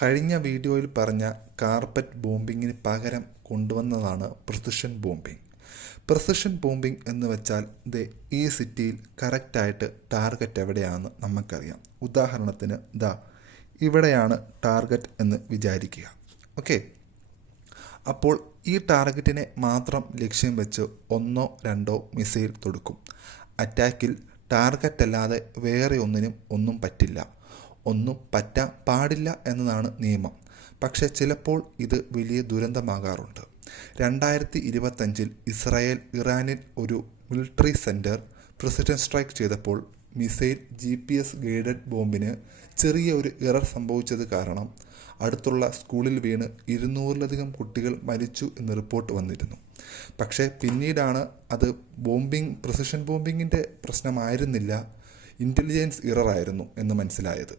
കഴിഞ്ഞ വീഡിയോയിൽ പറഞ്ഞ കാർപ്പറ്റ് ബോംബിങ്ങിന് പകരം കൊണ്ടുവന്നതാണ് പ്രിസിഷൻ ബോംബിംഗ്. പ്രിസിഷൻ ബോംബിംഗ് എന്ന് വെച്ചാൽ ഈ സിറ്റിയിൽ കറക്റ്റായിട്ട് ടാർഗറ്റ് എവിടെയാണെന്ന് നമുക്കറിയാം. ഉദാഹരണത്തിന് ഇവിടെയാണ് ടാർഗറ്റ് എന്ന് വിചാരിക്കുക. ഓക്കെ, അപ്പോൾ ഈ ടാർഗറ്റിനെ മാത്രം ലക്ഷ്യം വെച്ച് 1 or 2 മിസൈൽ തൊടുക്കും. അറ്റാക്കിൽ ടാർഗറ്റ് അല്ലാതെ വേറെ ഒന്നും പറ്റില്ല. ഒന്നും പറ്റാൻ പാടില്ല എന്നതാണ് നിയമം. പക്ഷേ ചിലപ്പോൾ ഇത് വലിയ ദുരന്തമാകാറുണ്ട്. 2025 ഇസ്രായേൽ ഇറാനിൽ ഒരു മിലിറ്ററി സെൻറ്റർ പ്രിസിഷൻ സ്ട്രൈക്ക് ചെയ്തപ്പോൾ മിസൈൽ GPS ഗൈഡഡ് ബോംബിന് ചെറിയ ഒരു എറർ സംഭവിച്ചത് കാരണം അടുത്തുള്ള സ്കൂളിൽ വീണ് 200-ലധികം കുട്ടികൾ മരിച്ചു എന്ന് റിപ്പോർട്ട് വന്നിരുന്നു. പക്ഷേ പിന്നീടാണ് അത് പ്രിസിഷൻ ബോംബിങ്ങിൻ്റെ പ്രശ്നമായിരുന്നില്ല, ഇൻ്റലിജൻസ് എറർ ആയിരുന്നു എന്ന് മനസ്സിലായത്.